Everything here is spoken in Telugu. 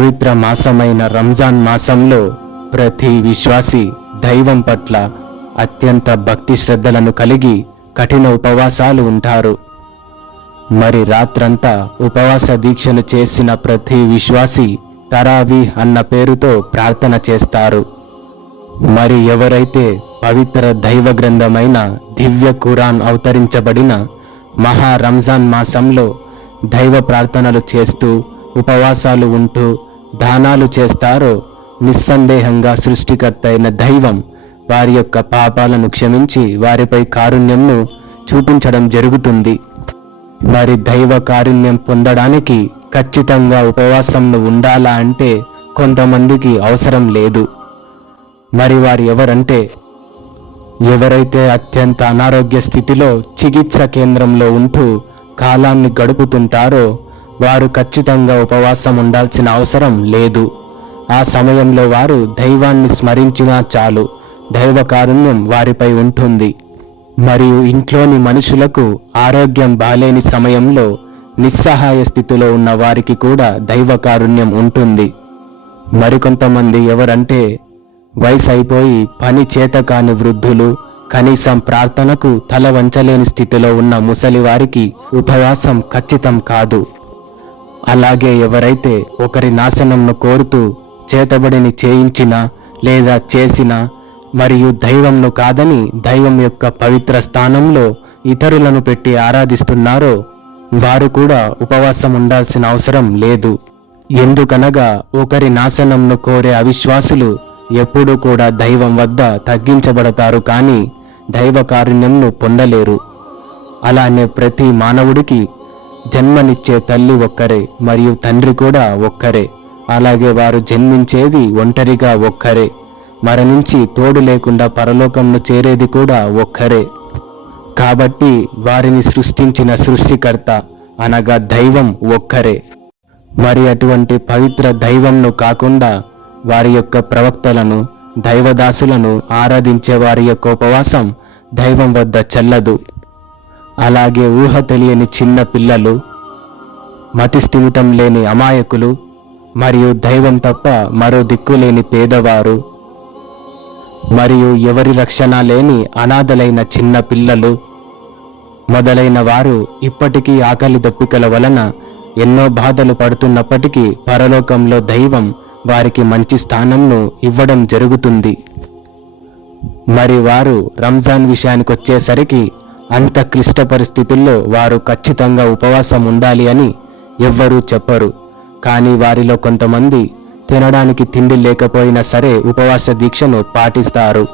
పవిత్ర మాసమైన రంజాన్ మాసంలో ప్రతి విశ్వాసి దైవం పట్ల అత్యంత భక్తి శ్రద్ధలను కలిగి కఠిన ఉపవాసాలు ఉంటారు. మరి రాత్రంతా ఉపవాస దీక్షను చేసిన ప్రతి విశ్వాసి తరావి అన్న పేరుతో ప్రార్థన చేస్తారు. మరి ఎవరైతే పవిత్ర దైవ గ్రంథమైన దివ్య ఖురాన్ అవతరించబడిన మహా రంజాన్ మాసంలో దైవ ప్రార్థనలు చేస్తూ ఉపవాసాలు ఉంటూ దానాలు చేస్తారో నిస్సందేహంగా సృష్టికర్త అయిన దైవం వారి యొక్క పాపాలను క్షమించి వారిపై కారుణ్యంను చూపించడం జరుగుతుంది. వారి దైవ కారుణ్యం పొందడానికి ఖచ్చితంగా ఉపవాసంను ఉండాలా అంటే కొంతమందికి అవసరం లేదు. మరి వారు ఎవరంటే? ఎవరైతే అత్యంత అనారోగ్య స్థితిలో చికిత్స కేంద్రంలో ఉంటూ కాలాన్ని గడుపుతుంటారో వారు ఖచ్చితంగా ఉపవాసం ఉండాల్సిన అవసరం లేదు. ఆ సమయంలో వారు దైవాన్ని స్మరించినా చాలు దైవ కారుణ్యం వారిపై ఉంటుంది. మరియు ఇంట్లోని మనుషులకు ఆరోగ్యం బాలేని సమయంలో నిస్సహాయ స్థితిలో ఉన్న వారికి కూడా దైవ కారుణ్యం ఉంటుంది. మరికొంతమంది ఎవరంటే వయసు అయిపోయి పని చేత కాని వృద్ధులు కనీసం ప్రార్థనకు తల వంచలేని స్థితిలో ఉన్న ముసలి వారికి ఉపవాసం ఖచ్చితం కాదు. అలాగే ఎవరైతే ఒకరి నాశనంను కోరుతూ చేతబడిని చేయించినా లేదా చేసినా మరియు దైవంను కాదని దైవం యొక్క పవిత్ర స్థానంలో ఇతరులను పెట్టి ఆరాధిస్తున్నారో వారు కూడా ఉపవాసం ఉండాల్సిన అవసరం లేదు. ఎందుకనగా ఒకరి నాశనంను కోరే అవిశ్వాసులు ఎప్పుడూ కూడా దైవం వద్ద తగ్గించబడతారు కానీ దైవ కారుణ్యంను పొందలేరు. అలానే ప్రతి మానవుడికి జన్మనిచ్చే తల్లి ఒక్కరే మరియు తండ్రి కూడా ఒక్కరే. అలాగే వారు జన్మించేది ఒంటరిగా ఒక్కరే. మరణించి తోడు లేకుండా పరలోకంను చేరేది కూడా ఒక్కరే. కాబట్టి వారిని సృష్టించిన సృష్టికర్త అనగా దైవం ఒక్కరే. మరి అటువంటి పవిత్ర దైవంను కాకుండా వారి యొక్క ప్రవక్తలను దైవదాసులను ఆరాధించే వారి యొక్క ఉపవాసం దైవం వద్ద చెల్లదు. అలాగే ఊహ తెలియని చిన్న పిల్లలు మతిస్థిమితం లేని అమాయకులు మరియు దైవం తప్ప మరో దిక్కు లేని పేదవారు మరియు ఎవరి రక్షణ లేని అనాథలైన చిన్న పిల్లలు మొదలైన వారు ఇప్పటికీ ఆకలి దప్పికల వలన ఎన్నో బాధలు పడుతున్నప్పటికీ పరలోకంలో దైవం వారికి మంచి స్థానంను ఇవ్వడం జరుగుతుంది. మరి వారు రంజాన్ విషయానికి వచ్చేసరికి అంత క్లిష్ట పరిస్థితుల్లో వారు ఖచ్చితంగా ఉపవాసం ఉండాలి అని ఎవ్వరూ చెప్పరు. కానీ వారిలో కొంతమంది తినడానికి తిండి లేకపోయినా సరే ఉపవాస దీక్షను పాటిస్తారు.